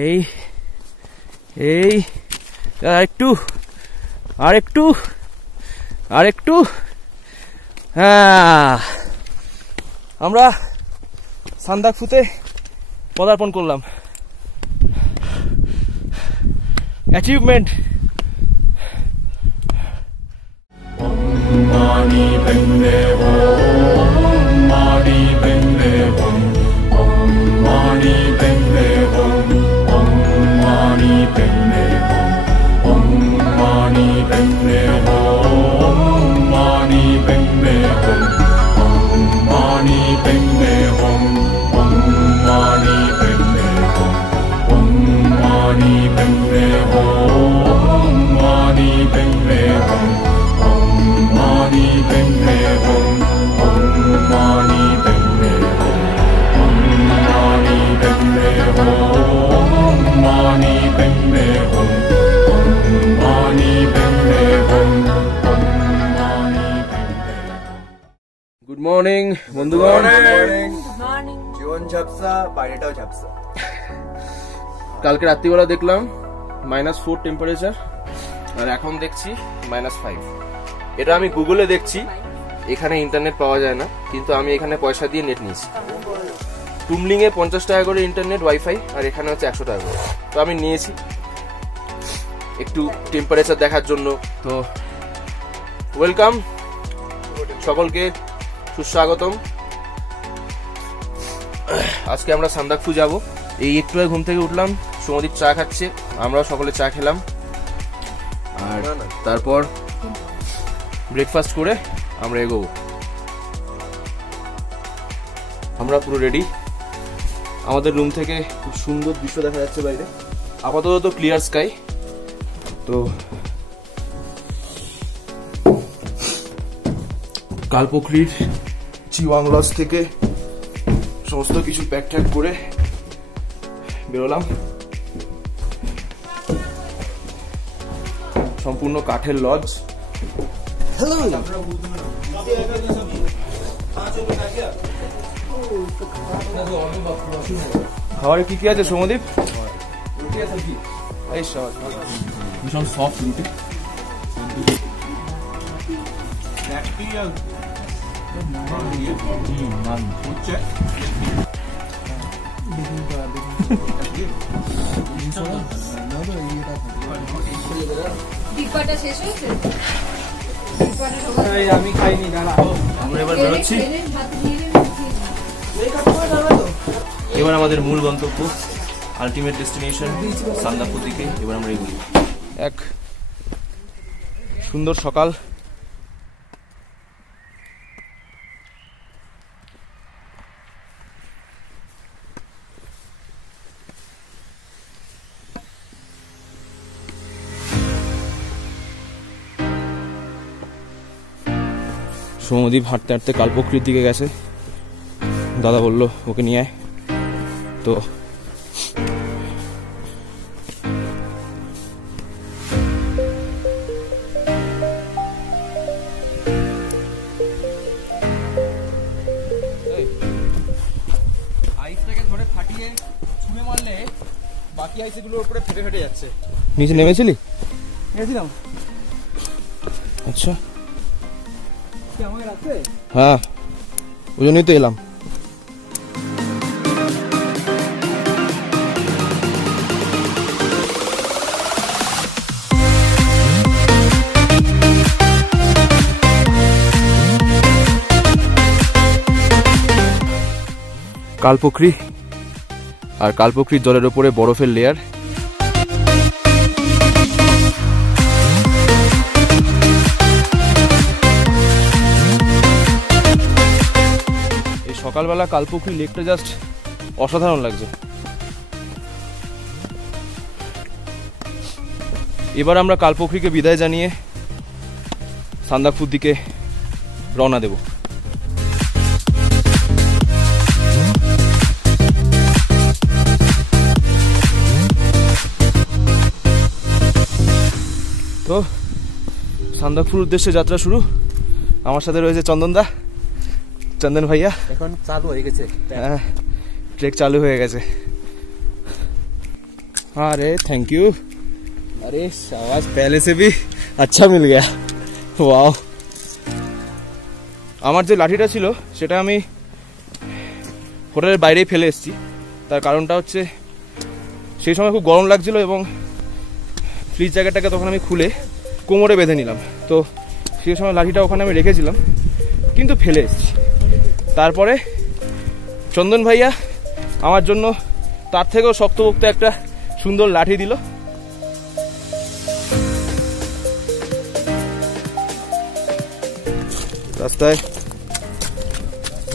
এই এই আরেকটু আরেকটু আরেকটু। হ্যাঁ, আমরা সান্দাকফুতে পদার্পণ করলাম। অ্যাচিভমেন্ট। গুড মর্নিং বন্ধুগণ। জীবন ঝাপসা, বাইরেটাও ঝাপসা। কালকে রাত্রিবেলা দেখলাম -4 টেম্পারেচার, আর এখন দেখছি -5। এটা আমি গুগলে দেখছি, এখানে ইন্টারনেট পাওয়া যায় না, কিন্তু আমি এখানে পয়সা দিয়ে নেট নিয়েছি। টুমলিং এ 50 টাকা করে ইন্টারনেট ওয়াইফাই, আর এখানে হচ্ছে 100 টাকা করে। তো আমি নিয়েছি একটু টেম্পারেচার দেখার জন্য। তো ওয়েলকাম সকলকে, সুস্বাগতম। আজকে আমরা সান্দাকফু যাব। এই একটু ঘুম থেকে উঠলাম, সৌমদীপ চা খাচ্ছে, আমরাও সকলে চা খেলাম, আর তারপর ব্রেকফাস্ট করে আমরা এগোবো। আমরা পুরো রেডি। আমাদের রুম থেকে খুব সুন্দর দৃশ্য দেখা যাচ্ছে বাইরে। আপাতত তো ক্লিয়ার স্কাই। তো কালপোখরির চিওয়াং লজ থেকে সমস্ত কিছু প্যাক ট্যাক করে বেরোলাম। সম্পূর্ণ কাঠের লজ। খাবারে কি কি আছে সৌমদীপ? ভীষণ সফট রুটি। আমি খাইনি, আমরা এবার বেরোচ্ছি। এবার আমাদের মূল গন্তব্য, আলটিমেট ডেস্টিনেশন সান্দাকফু দিকে এবার আমরা এগোই। এক সুন্দর সকাল। সৌমদীপ হাঁটতে হাঁটতে কালপোখরির দিকে গেছে। দাদা বললো ওকে নিয়ে আয়। তো আইসটাকে ধরে ফাটিয়ে ছুঁড়ে মারলে বাকি আইসগুলোর উপরে ফেটে ফেটে যাচ্ছে। নিচে নেমেছিলি? নেমেছিলাম। আচ্ছা, হ্যাঁ, ওই জন্যই তো এলাম। কালপোখরি, আর কালপোখরির জলের উপরে বরফের লেয়ার। সকালবেলা কালপোখরি লেকটা জাস্ট অসাধারণ লাগছে। এবার আমরা কালপোখরিকে বিদায় জানিয়ে সান্দাকফুর দিকে রওনা দেব। তো সান্দাকফুর উদ্দেশ্যে যাত্রা শুরু। আমার সাথে রয়েছে চন্দনদা, চন্দন ভাইয়া। এখন চালু হয়ে গেছে, হ্যাঁ, ট্রেক চালু হয়ে গেছে। अरे थैंक यू। अरे शाबाश, पहले से भी अच्छा मिल गया। वाओ। আমার যে লাঠিটা ছিল সেটা আমি হোটেলের বাইরেই ফেলে এসেছি। তার কারণটা হচ্ছে সেই সময় খুব গরম লাগছিল এবং ফ্রিজ জ্যাকেটটাকে তখন আমি খুলে কোমরে বেঁধে নিলাম। তো সেই সময় লাঠিটা ওখানে আমি রেখেছিলাম, কিন্তু ফেলে এসেছি। তারপরে চন্দন ভাইয়া আমার জন্য তার থেকেও শক্তপোক্ত একটা সুন্দর লাঠি দিল। রাস্তায়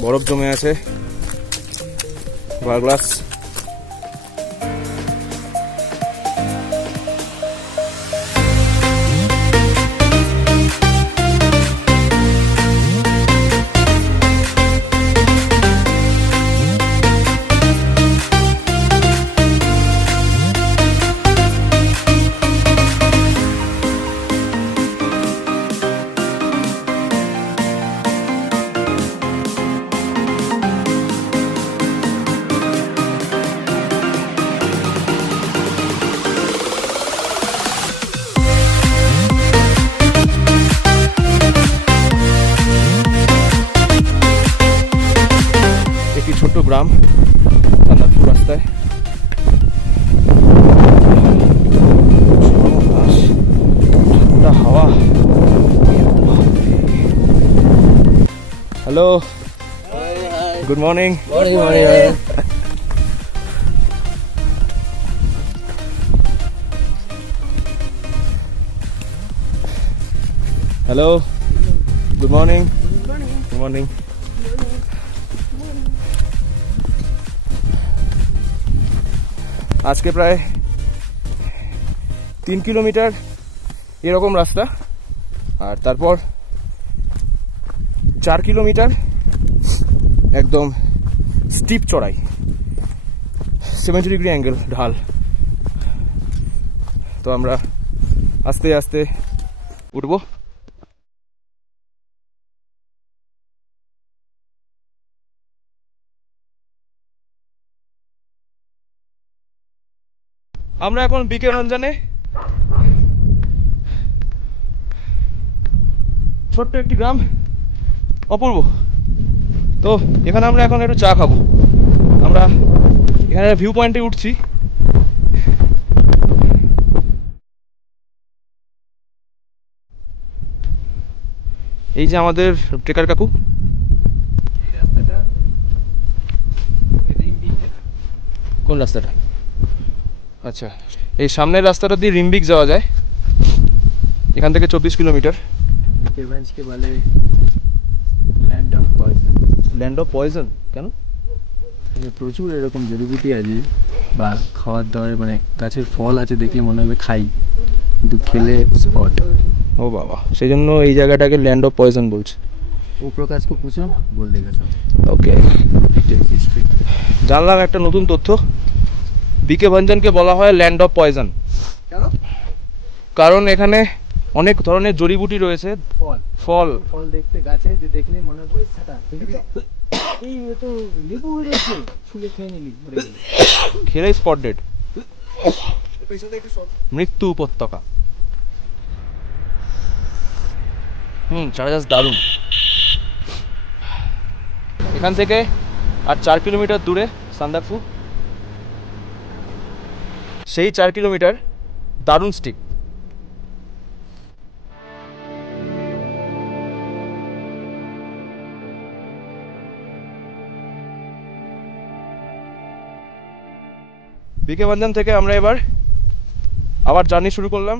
বরফ জমে আছে, বারগ্লাস। ছোট্ট গ্রাম চান্দাপুর রাস্তায় ঠান্ডা হাওয়া। Hello, good morning. Hello, good morning. Good morning. আজকে প্রায় 3 কিলোমিটার এরকম রাস্তা, আর তারপর 4 কিলোমিটার একদম স্টিপ চড়াই, 70 ডিগ্রি অ্যাঙ্গেল ঢাল। তো আমরা আস্তে আস্তে উঠবো। আমরা এখন বিকে রঞ্জনে, ছোট্ট একটি গ্রাম, অপূর্ব। তো এখানে আমরা এখন একটু চা খাবো। আমরা এখানে ভিউ পয়েন্টে উঠছি। এই যে আমাদের ট্রেকার কাকু। কোন রাস্তাটা? আচ্ছা, এই সামনের রাস্তাটা দিয়ে রিম্বিক যাওয়া যায়, এখান থেকে 24 কিলোমিটার। ল্যান্ড অফ পয়জন কেন? প্রচুর এরকম জড়িবুটি আছে বা খাওয়ার দাওয়ার, মানে গাছের ফল আছে, দেখলে মনে হবে খাই, কিন্তু খেলে স্পট। ও বাবা, সেই জন্য এই জায়গাটাকে ল্যান্ড অফ পয়জন বলছে। ও প্রকাশ কো পুছো, বল দেগা সব। ওকে, জানলাম একটা নতুন তথ্য। বিকে ভঞ্জনকে বলা হয় ল্যান্ড অফ পয়জন। কেন? কারণ এখানে অনেক ধরনের জড়িবুটি রয়েছে। ফল ফল ফল দেখতে গাছে, যে দেখলে মনে হবে সেটা এই তো লেবু রয়েছে, ছুলে খেয়ে নিলি, খেলেই স্পট ডেড, মৃত্যু উপত্যকা। চার্জাস দারুণ। এখান থেকে আর 4 কিলোমিটার দূরে সান্দাকফু, সেই 4 কিলোমিটার দারুণ স্টিক। বিকে ভঞ্জন থেকে আমরা এবার আবার জার্নি শুরু করলাম।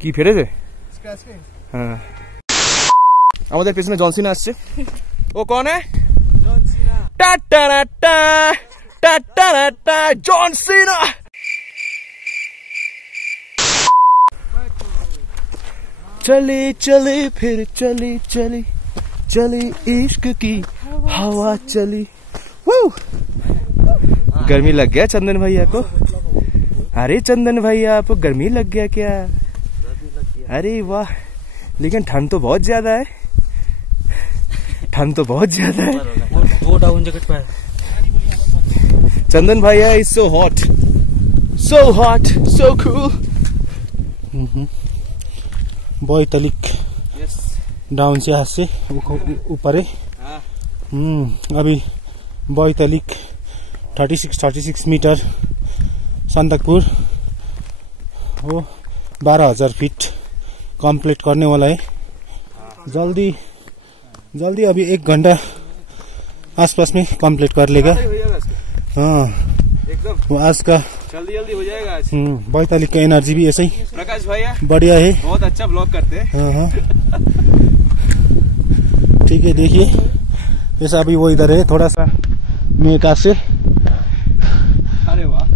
কি ফেটেছে? হ্যাঁ, আমাদের পেছনে জন সিনা আসছে। ও কোন है? জন সিনা। টাটারাটা টাটারাটা জন সিনা। चले चले फिर चली चली चली इश्क की हवा चली। गर्मी लग गया चंदन भैया को। अरे चंदन भैया आपको गर्मी लग गया क्या? अरे वाह, लेकिन ठंड तो बहुत ज्यादा है, ठंड तो बहुत ज्यादा है। वो डाउन जैकेट पे चंदन भैया is so hot, so hot, so cool. बोईतलिक डाउन से यहाँ से ऊपर है। अभी बोईतलिक 36 मीटर, सन्दकपुर वो 12,000 फीट कंप्लीट करने वाला है। जल्दी जल्दी अभी 1 घंटा आसपास में कंप्लीट कर लेगा। हाँ, वो आज का जल्दी जल्दी हो जाएगा आज। बोईतलिक का एनर्जी भी ऐसे ही प्रकाश भैया बढ़िया है। बहुत अच्छा ब्लॉग करते हैं। हाँ ठीक है, देखिए ऐसा अभी वो इधर है थोड़ा सा मेका से। अरे वाह,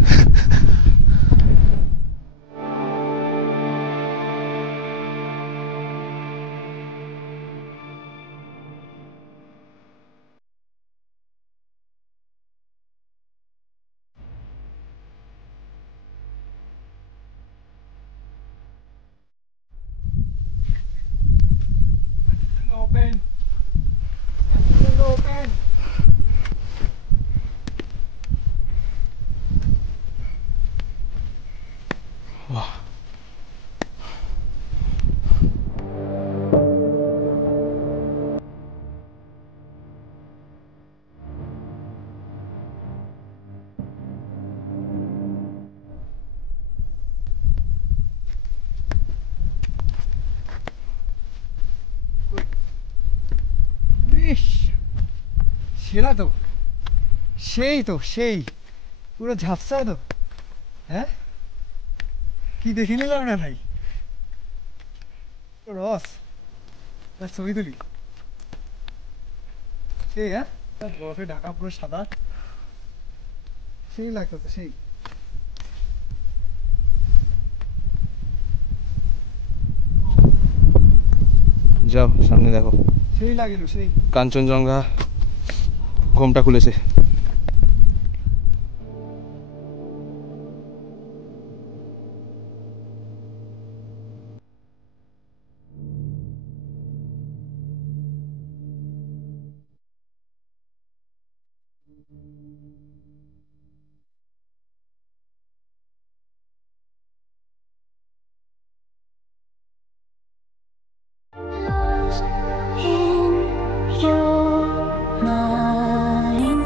সেরা তো, সেই তো সেই পুরো ঝাপসা তো। হ্যাঁ, কি দেখে নিলাম না ভাই, রস তার ছবি তুলি। সেই হ্যাঁ, বরফে ঢাকা পুরো সাদা, সেই লাগতো তো সেই। যাও সামনে দেখো, সেই লাগিল সেই। কাঞ্চনজঙ্ঘা ঘোমটা খুলেছে। In your mind,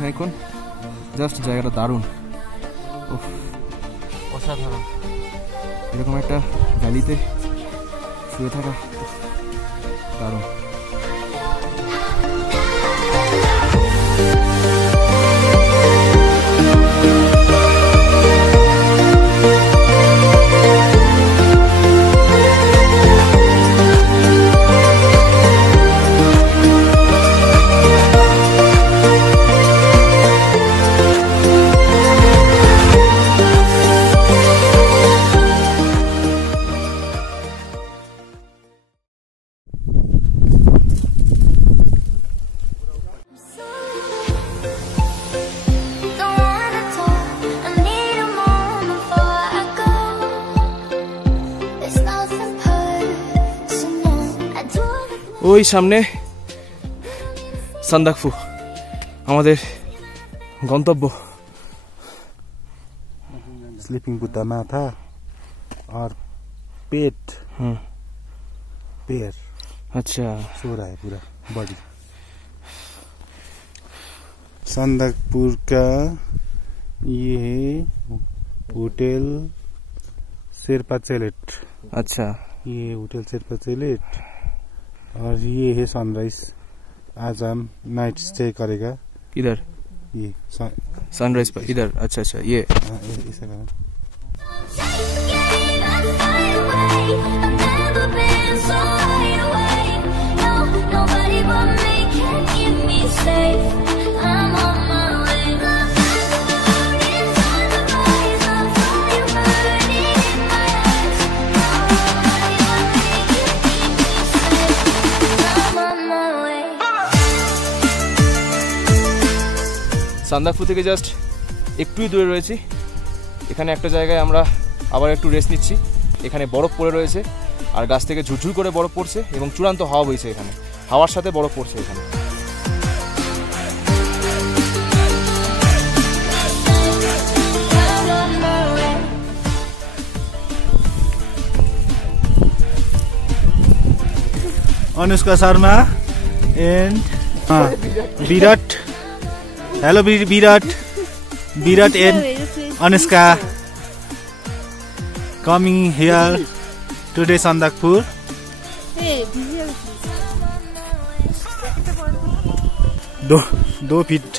খানিকক্ষণ। জাস্ট জায়গাটা দারুণ, অসাধারণ। এরকম একটা ভ্যালিতে শুয়ে থাকা দারুণ। ওই সামনে সান্দাকফু, আমাদের গন্তব্য। स्लीपिंग बुद्धा माथा और पेट पैर अच्छा सो रहा है पूरा बॉडी। संदकपुर का ये है होटल शेरपा चैलेट। अच्छा, ये होटल शेरपा चैलेट और ये है सनराइज। आज हम नाइट स्टे करेगा इधर, ये सनराइज पर इधर। अच्छा अच्छा, ये ऐसा करना। সান্দাকফু থেকে জাস্ট একটুই দূরে রয়েছি। এখানে একটা জায়গায় আমরা আবার একটু রেস্ট নিচ্ছি। এখানে বরফ পড়ে রয়েছে আর গাছ থেকে ঝুরঝুর করে বরফ পড়ছে এবং চূড়ান্ত হাওয়া বইছে। এখানে হাওয়ার সাথে বরফ পড়ছে এখানে। Anushka Sharma and Virat. Hello Virat, Virat and Anushka coming here today Sandakpur. दो फीट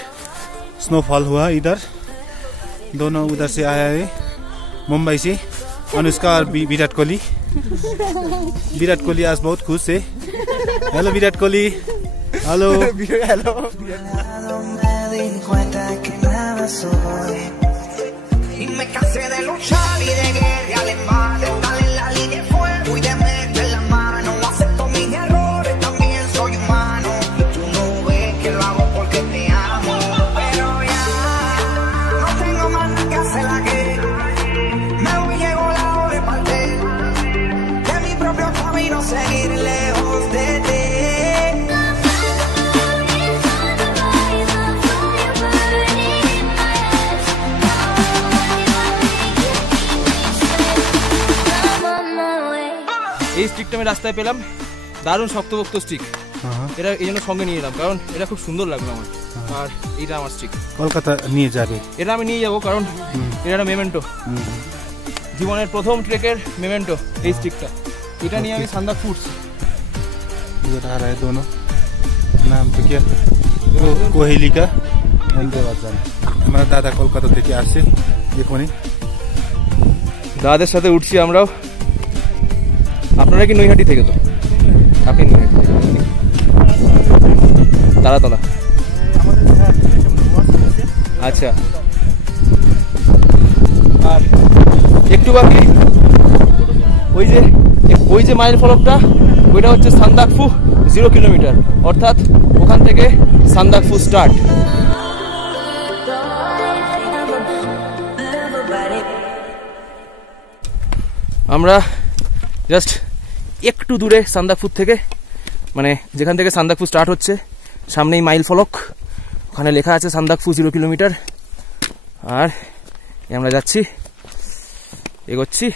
स्नोफॉल हुआ इधर। दोनों उधर से आया है, मुंबई से। अनुष्का और विराट कोहली। विराट कोहली आज बहुत खुश है। Hello Virat Kohli. Hello hello. Y me cansé de luchar y de guerrear en vano. Estar en la línea de fuego y de meter la mano. Acepto mis errores, también soy humano. Tú no ves que lo hago porque te amo. Pero ya no tengo más nada que hacer la que me voy, llegó la hora de partir de mi propio camino, seguir lejos de ti. এই স্টিকটা আমি রাস্তায় পেলাম, দারুণ শক্তপোক্ত stick. এটা এই জন্য সঙ্গে নিয়ে এলাম, কারণ এটা খুব সুন্দর লাগলো আমার। আর এইটা আমার স্টিক, কলকাতা নিয়ে যাবে। এটা আমি নিয়ে যাবো, কারণ এটা একটা মেমেন্টো, জীবনের প্রথম ট্রেকের মেমেন্টো এই স্টিকটা। এটা নিয়ে আমি সান্দাকফু উঠছি। নাম তো কি? কোহেলিকা। আমার দাদা কলকাতা থেকে আসছে এখনই। দাদাদের সাথে উঠছি আমরাও। আপনারা কি নৈহাটি থেকে? তো আপনি নৈহাটি, তারাতলা। আচ্ছা, আর একটু বাকি ওই যে মাইল ফলকটা, ওইটা হচ্ছে সান্দাকফু 0 কিলোমিটার, অর্থাৎ ওখান থেকে সান্দাকফু স্টার্ট। আমরা জাস্ট একটু দূরে সান্দাকফু থেকে, মানে যেখান থেকে সান্দাকফু স্টার্ট হচ্ছে, সামনেই মাইল ফলক, ওখানে লেখা আছে সান্দাকফু 0 কিলোমিটার। আর আমরা যাচ্ছি, এগোচ্ছি।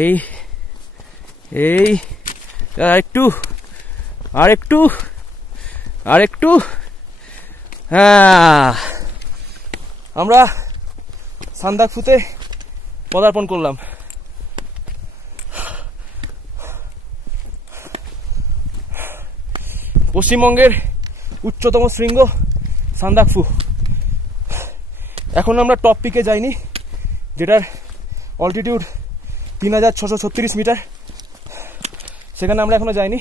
এই এই আর একটু, আর একটু, আর একটু, হ্যাঁ, আমরা সান্দাকফুতে পদার্পণ করলাম। পশ্চিমবঙ্গের উচ্চতম শৃঙ্গ সান্দাকফু। এখন আমরা টপ পিকে যাইনি, যেটার অল্টিটিউড 3636 মিটার, সেখানে আমরা এখনো যাইনি।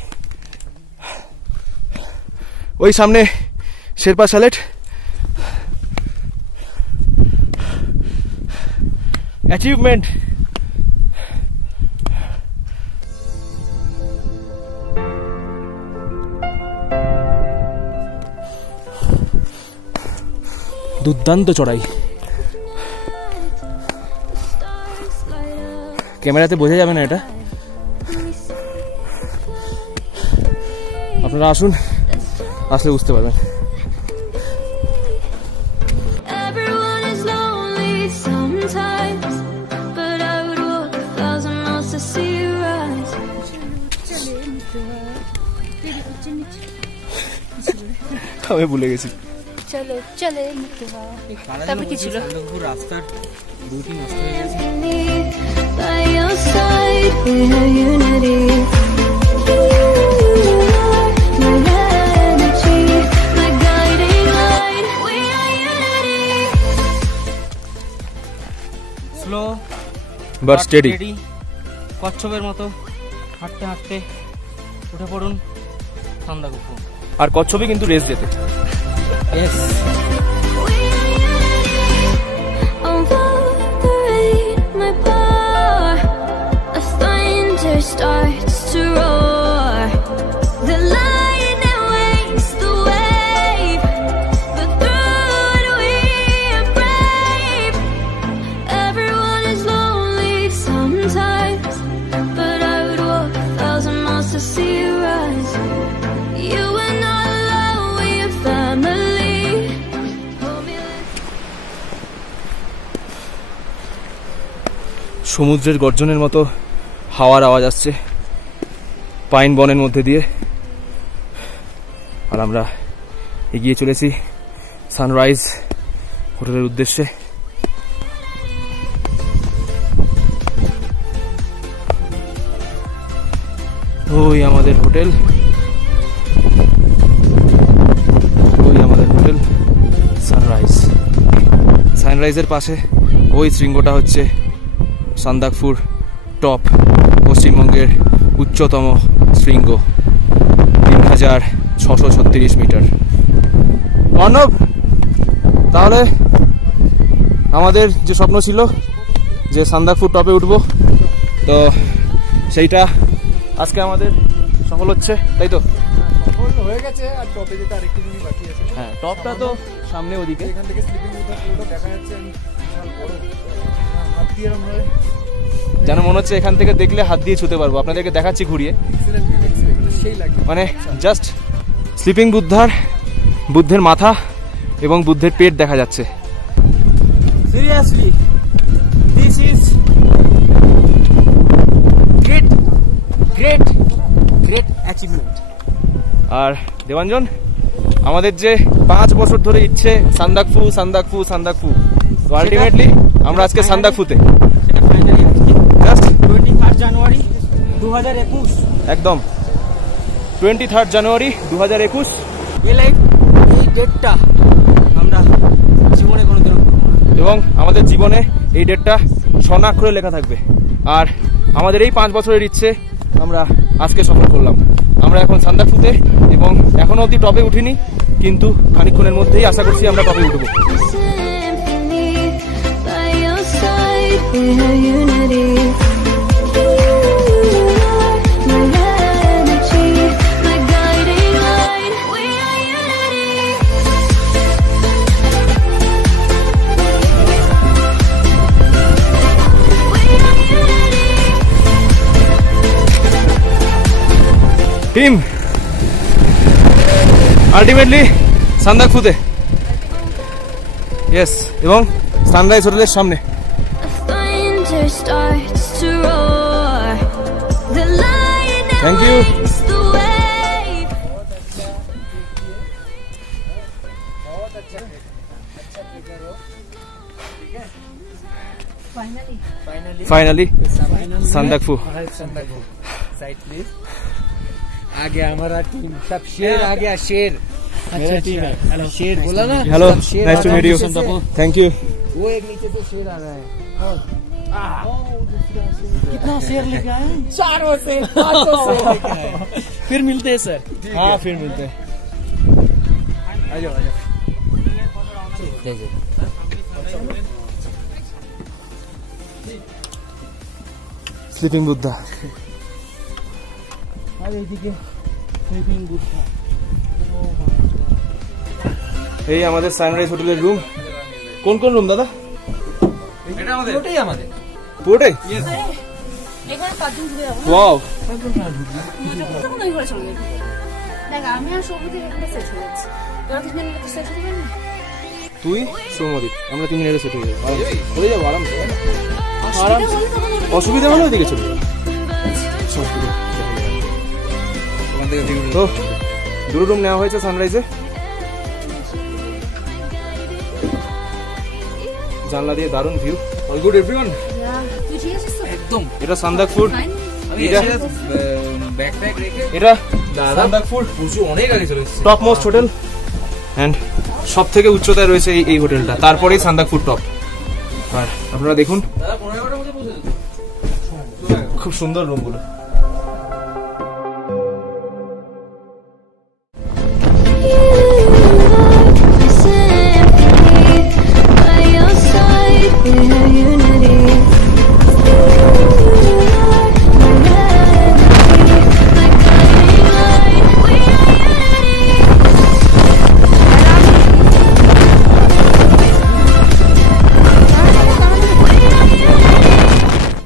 ওই সামনে শেরপা স্যালেট, অ্যাচিভমেন্ট। দুর্দান্ত চড়াই, ক্যামেরাতে বোঝা যাবে না এটা, আপনারা আসুন, আসলে বুঝতে পারবেন। Everyone is lonely sometimes, but I would walk 1,000 miles to see you rise. আমি ভুলে গেছি। চলো চলে মিটবা, তারপর কি ছিল? রাস্তার রুটিন নষ্ট হয়ে গেছে। By your side, we have unity. My energy, my guiding light. We are unity. Slow but steady. কচ্ছপের মতো হাঁটতে হাঁটতে উঠে পড়ুন সান্দাকফু। আর কচ্ছপই কিন্তু রেস যেতে। Yes. On the rain, my power, a thunder starts to roar. The lightning wakes the wave, but through it we are brave. Everyone is lonely sometimes, but I would walk 1,000 miles to see you rise. You are not alone, we are family. Hold me like সমুদ্রের গর্জনের মতো হাওয়ার আওয়াজ আসছে pine বনের মধ্যে দিয়ে, আর আমরা এগিয়ে চলেছি সানরাইজ হোটেলের উদ্দেশ্যে। ওই আমাদের হোটেল, ওই আমাদের হোটেল সানরাইজ। সানরাইজের পাশে ওই শৃঙ্গটা হচ্ছে সান্দাকফুর টপ, পশ্চিমবঙ্গের উচ্চতম শৃঙ্গ, 3636 মিটার। অর্ণব, তাহলে আমাদের যে স্বপ্ন ছিল যে সান্দাকফুর টপে উঠবো, তো সেইটা আজকে আমাদের সফল হচ্ছে, তাই তো? হয়ে গেছে, আর টপে যেতে আরেকটু দিনই বাকি আছে। হ্যাঁ, টপটা তো সামনে ওদিকে, এখান থেকে স্লিপিং পুরোটা দেখা যাচ্ছে, বিশাল বড়। হাত দিয়ে এরকম ভাবে যেন মনে হচ্ছে এখান থেকে দেখলে হাত দিয়ে ছুতে পারবো। আপনাদেরকে দেখাচ্ছি ঘুরিয়ে, এক্সেলেন্ট ভিউ, এক্সেলেন্ট, সেই লাগবে। মানে জাস্ট স্লিপিং বুদ্ধের মাথা এবং বুদ্ধের পেট দেখা যাচ্ছে। Seriously this is great great great achievement. আর দেবাঞ্জন, আমাদের যে 5 বছর ধরে ইচ্ছে সান্দাকফু সান্দাকফু সান্দাকফু, তো আলটিমেটলি আমরা আজকে সান্দাকফুতে। সেটা ফাইনালি জাস্ট 23 জানুয়ারি 2021, একদম 23 জানুয়ারি 2021। এই ডেটটা আমরা জীবনে কোনোদিনও ভুলব না, এবং আমাদের জীবনে এই ডেটটা স্বর্ণাক্ষরে লেখা থাকবে। আর আমাদের এই 5 বছরের ইচ্ছে আমরা আজকে সফল করলাম। আমরা এখন সান্দাকফুতে, এবং এখনো অবধি টপে উঠিনি, কিন্তু খানিকক্ষণের মধ্যেই আশা করছি আমরা টপে উঠবো। symphony. By your side, we have unity. My energy, my guiding light. We are unity. Team ultimately সান্দাকফুতে, ইয়েস, এবং সানরাইজ হোটেলের সামনে। A thunder starts to roar. The lightning Thank you. wakes the wave. Finally Sandakphu. Side please. आ गया हमारा team, सब शेर आ गया, शेर। मेरा टीम है। हेलो शेर बोला ना। Hello, nice to meet you. Thank you. वो एक नीचे से शेर आ रहा है। कितना शेर लेके आए? 400 शेर, 500 शेर लेके आए। फिर मिलते हैं सर। हाँ फिर मिलते हैं। आ जाओ। स्लीपिंग बुद्धा। এই আমাদের সানরাইজ হোটেলের রুম। কোন কোন রুম দাদা? এটা আমাদের ওটাই আমাদের পুরোটাই? এখানে 5 জন ঘুরে যাবো। ওয়াও। তখন ওই ঘরে চলে যাবো। দেখ আমি আর সবুজ এখানে সেট হয়ে যাচ্ছি। তোরা তিনজন মিলে সেট হয়ে যাবেন না? তুই সৌমদীপ, আমরা তিন জনের সেট হয়ে যাবো। চলে যাবো আরাম। অসুবিধা হলে ওদিকে চলে যাবো। তো দুটো রুম নেওয়া হয়েছে সানরাইজে। জানলা দিয়ে দারুণ ভিউ। All good everyone. তুই ঠিক আছিস তো? একদম। এটা সান্দাকফুর। আমি এটা ব্যাকপ্যাক রেখে এটা সান্দাকফুর প্রচুর অনেক আগে চলে এসেছি। টপ মোস্ট হোটেল এন্ড সব থেকে উচ্চতায় রয়েছে এই হোটেলটা, তারপরেই সান্দাকফুর টপ। আর আপনারা দেখুন দাদা 15টার মধ্যে পৌঁছে যেত। খুব সুন্দর রুমগুলো।